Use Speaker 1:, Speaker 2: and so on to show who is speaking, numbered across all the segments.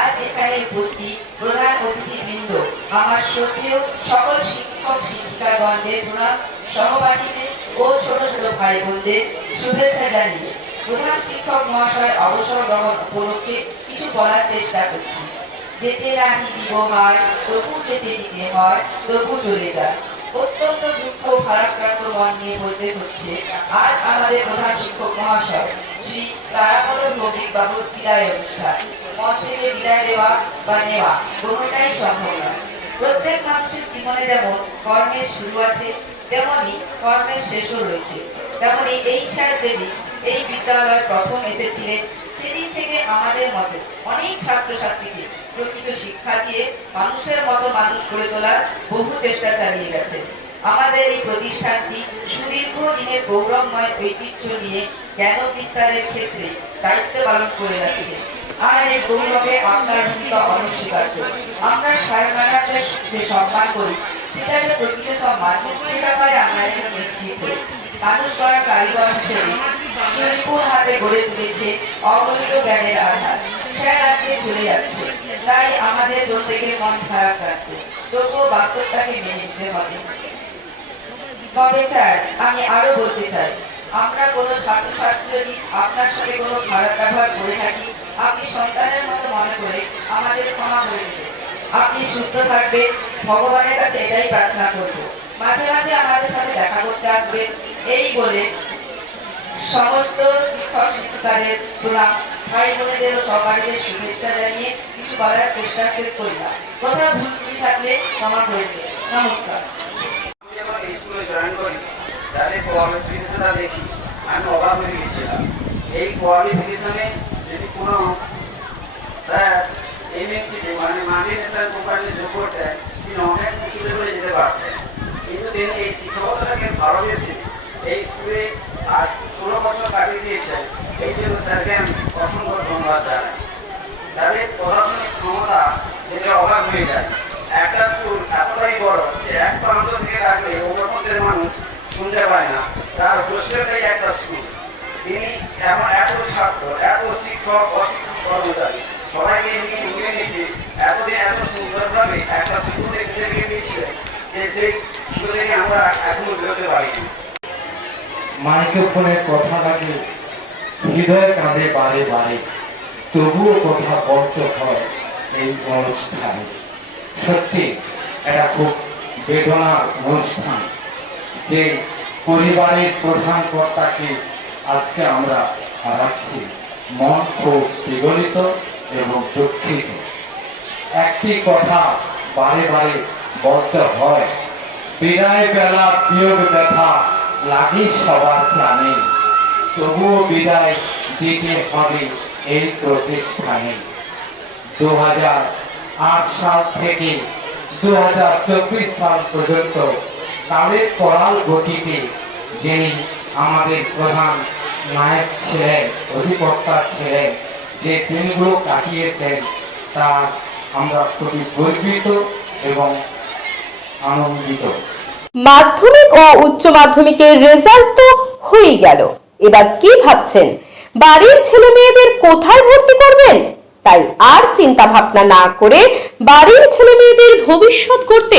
Speaker 1: আজ
Speaker 2: এখানে উপস্থিত প্রধান অতিথিবৃন্দ। আমার শ্রদ্ধেয় সকল শিক্ষক শিক্ষিকাগণদের প্রণাম। সহপাঠীদের ও ছোট ছোট ভাই বোনদের শুভেচ্ছা জানিয়ে প্রধান শিক্ষক মহাশয় অবসর গ্রহণ উপলক্ষে কিছু বলার চেষ্টা করছি। যেতে রানী দিব হয় তবু যেতে দিতে হয়, তবু চলে যায়। অত্যন্ত দুঃখ, ভারাক্রান্ত মন নিয়ে বলতে হচ্ছে, আজ আমাদের প্রধান শিক্ষক মহাশয় শ্রী তারাপদ ভৌমিক বাবুর বিদায় অনুষ্ঠান। মন থেকে বিদায় দেওয়া বা নেওয়া, কোনোটাই সম্ভব নয়। প্রত্যেক মানুষের জীবনে যেমন কর্মের শুরু আছে তেমনি কর্মের শেষও রয়েছে। তেমনি এই স্যার যেদিন এই বিদ্যালয় প্রথম এসেছিলেন। সেদিন থেকে আমাদের মতো অনেক ছাত্রছাত্রীকে প্রকৃত শিক্ষা দিয়ে মানুষের মতো মানুষ গড়ে তোলার বহু চেষ্টা চালিয়ে গেছে আমাদের এই প্রতিষ্ঠানটি সুদীর্ঘ দিনের গৌরবময় ঐতিহ্য নিয়ে জ্ঞান বিস্তারের ক্ষেত্রে দায়িত্ব পালন করে যাচ্ছে। আর এই গৌরবে আপনার ভূমিকা অনস্বীকার্য। সাহেব যে সম্মান করি। সেটা প্রকৃত সম্মান। সে ব্যাপারে একটু নিশ্চিত। মানুষ করার কারিগর হিসেবে সুরিপুর হাতে গড়ে তুলেছে অগণিত জ্ঞানের আধার। স্যার আজকে চলে যাচ্ছে। তাই আমাদের দূর থেকে মন খারাপ রাখছে তবুও বাস্তবটাকে মেনে নিতে হবে। তবে স্যার, আমি আরও বলতে চাই। আমরা কোনো ছাত্রছাত্রী যদি আপনার সাথে কোনো খারাপ ব্যবহার করে থাকি, আপনি সন্তানের মতো মনে করে আমাদের ক্ষমা করে দেবেন। আপনি সুস্থ থাকবেন, ভগবানের কাছে এটাই প্রার্থনা করব। মাঝে মাঝে আমাদের সাথে দেখা করতে আসবেন এই বলে সমস্ত শিক্ষক, শিক্ষিকাদের প্রণাম। ভাই বোনেদেরও সবাইদের শুভেচ্ছা জানিয়ে কিছু বলার চেষ্টা শেষ করলাম। কোথাও ভুল থাকলে ক্ষমা করে দেবেন। নমস্কার।
Speaker 3: জয়েন করি তাদের কোয়ালিফিকেশনটা দেখি। আমি অবাক হয়ে গেছিলাম। এই কোয়ালিফিকেশনে যদি কোনো স্যার এমএসিতে মানে মানি ন্যাশনাল কোম্পানিতে যোগ করতেন তিনি অনেক উঁচুতে করে যেতে পারতেন। কিন্তু তিনি এই শিক্ষকতাকে ভালোবেসে এই স্কুলে আজ ষোলো বছর কাটিয়ে দিয়েছেন। এই জন্য স্যারকে আমি অসংখ্য ধন্যবাদ জানাই। স্যারের প্রশাসনিক ক্ষমতা দেখে অবাক হয়ে যায় একটা স্কুল এতটাই বড় যে এক প্রান্ত থেকে রাখলে অন্য প্রান্তের মানুষ শুনতে পায় না। তার হোস্টেলটাই একটা স্কুল তিনি এমন এত ছাত্র, এত শিক্ষক অশিক্ষক কর্মচারী, সবাইকে নিয়ে নিয়ে নিয়েছে এতদিন এত সুন্দরভাবে একটা স্কুল গিয়ে দিয়েছিলেন যে সেই স্কুল আমরা এখনও বেরোতে পারিনি।
Speaker 4: মাইক্রোফোনের কথা লাগে হৃদয় কাঁদে বারে বারে। তবুও কথা বর্ত হয় এই অনুষ্ঠানে। সত্যি, এটা খুব বেদনার অনুষ্ঠান। যে পরিবারের প্রধান কর্তাকে আজকে আমরা হারাচ্ছি মন খুব বিগলিত এবং দুঃখিত। একটি কথা বারে বারে বলতে হয়, বিদায় বেলা বিয়োগ ব্যথা লাগে সবার প্রাণে, তবুও বিদায় দিতে হবে এই প্রতিষ্ঠানে। দু হাজার আট সাল থেকে দু হাজার চব্বিশ সাল পর্যন্ত তাদের করাল গতিতে যিনি আমাদের প্রধান নায়ক ছিলেন, অধিকর্তা ছিলেন, যে দিনগুলো কাটিয়েছেন তা আমরা খুবই গর্বিত এবং আনন্দিত।
Speaker 5: মাধ্যমিক ও উচ্চ মাধ্যমিকের রেজাল্ট তো হয়ে গেল। এবার কি ভাবছেন? বাড়ির ছেলে মেয়েদের কোথায় ভর্তি করবেন? তাই আর চিন্তা ভাবনা না করে বাড়ির ছেলে মেয়েদের ভবিষ্যৎ করতে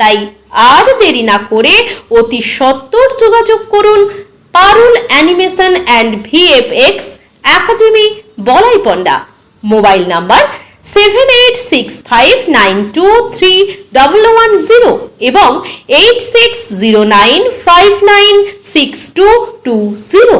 Speaker 5: তাই আর দেরি না করে অতি সত্বর যোগাযোগ করুন Parul animation and VFX academy Balai Panda mobile number seven eight six five nine two three double one zero এবং eight six zero nine five nine six two two zero.